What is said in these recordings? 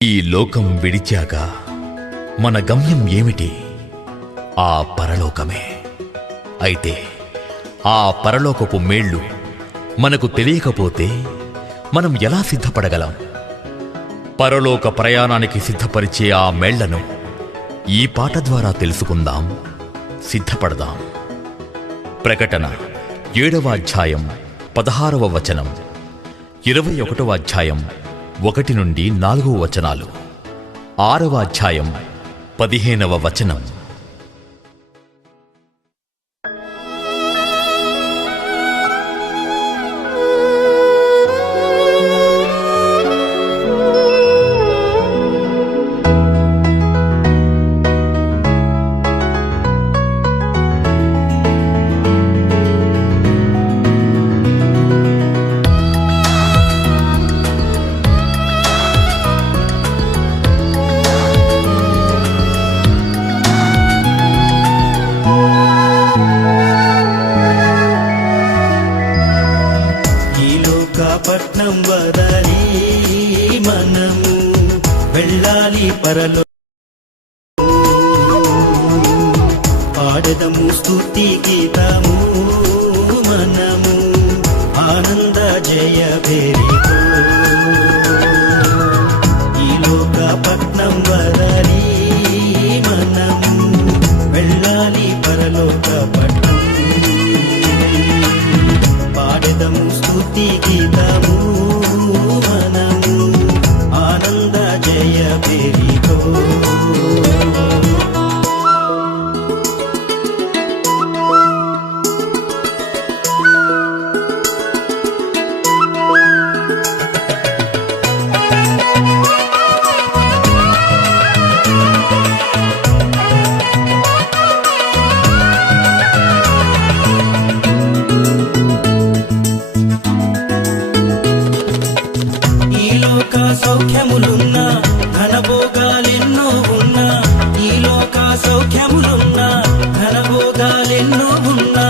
ఈ లోకం విడిచాక మన గమ్యం ఏమిటి? ఆ పరలోకమే. అయితే ఆ పరలోకపు మేళ్ళు మనకు తెలియకపోతే మనం ఎలా సిద్ధపడగలం? పరలోక ప్రయాణానికి సిద్ధపరిచే ఆ మేళ్లను ఈ పాట ద్వారా తెలుసుకుందాం, సిద్ధపడదాం. ప్రకటన 7వ అధ్యాయం 16వ వచనం, 21వ అధ్యాయం 1 నుండి 4 వచనాలు, 6వ అధ్యాయం 15వ వచనం. పట్నం వదలి మనము వెళ్ళాలి పరలో, పాడదము స్తుతి గీతము మనము ఆనంద జయ భేరితో. ఈ లోక పట్నం వదలి మనము వెళ్ళాలి పరలోక పట్నం, పాడదము స్తుతి గీతము మనము ఆనంద జయ భేరితో. సౌఖ్యములున్నా ఘనభోగాలెన్నో ఉన్నా, ఈ లోక సౌఖ్యములున్నా ఘనభోగాలెన్నో ఉన్నా,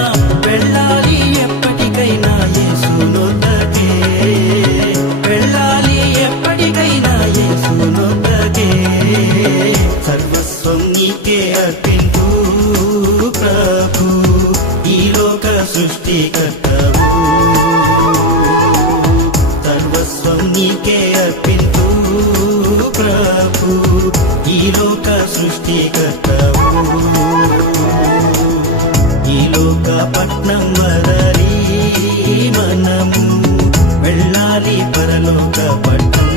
వెళ్ళాలి ఎప్పటికైనా యేసునొద్దకే, వెళ్ళాలి ఎప్పటికైనా యేసునొద్దకే. సర్వస్వం నీకే అర్పించు ప్రభు, ఈ లోక సృష్టికర్తవు. సర్వస్వం నీకే అర్పించు ప్రభు, ఈ లోక సృష్టికర్తవు. ఈ లోక పట్నం వదలి మనము వెళ్ళాలి పరలోక పట్నం,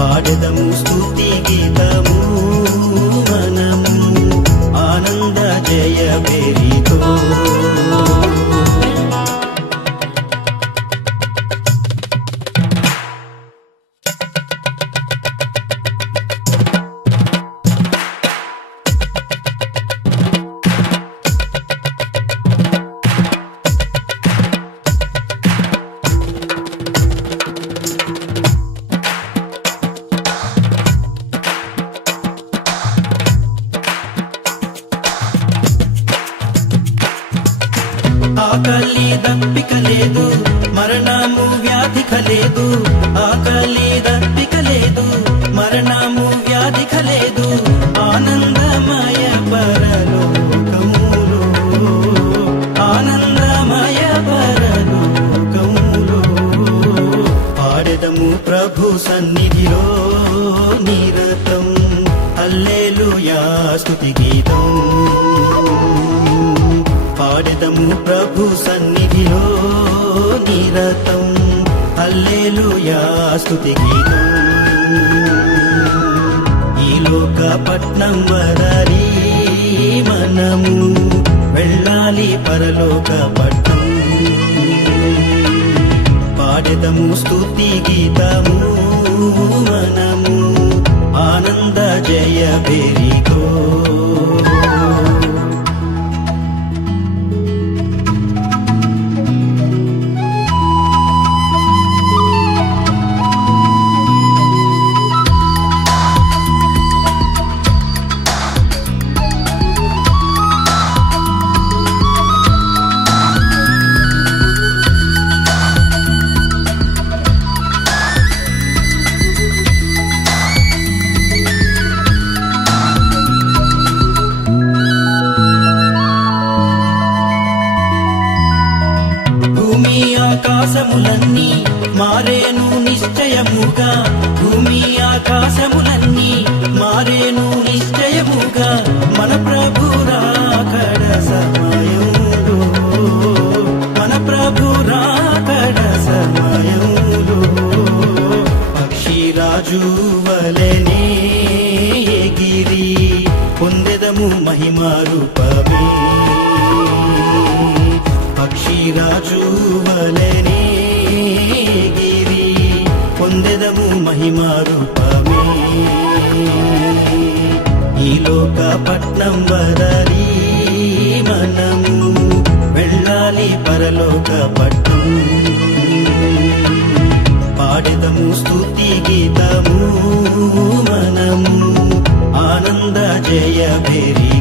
పాడదము స్తుతి గీతము మనము ఆనంద జయ భేరితో. ఆకలి దప్పిక లేదు, మరణము వ్యాధిక లేదు, ఆకలి దప్పిక లేదు, మరణము వ్యాధిక లేదు, ఆనందమయ పరలోకములో, ఆనందమయ పరలోకములో. పాడెదము ప్రభు సన్నిధిలో నిరతం హల్లెలూయా స్తుతి గీతం, పాడెదము ప్రభు సన్నిధిలో నిరతం హల్లెలూయా స్తుతి గీతం. ఈ లోక పట్నం వదలి మనము వెళ్ళాలి పరలోక పట్నం, పాడెదము స్తుతి గీతము మనము ఆనంద జయ భేరితో. ఆకాశములన్నీ మారేను నిశ్చయముగా, భూమి ఆకాశములన్నీ మారేను నిశ్చయముగా, మన ప్రభు రాకడ సమయంలో, మన ప్రభు రాకడ సమయంలో పక్షిరాజు వలెనే ఎగిరి పొందెదము మహిమా రూపమే, పక్షిరాజు వలెనే ఎగిరి పొందెదము మహిమా రూపమే. ఈ లోక పట్నం వదలి మనము వెళ్ళాలి పరలోక పట్నం, పాడెదము స్తుతి గీతము మనము ఆనంద జయ భేరి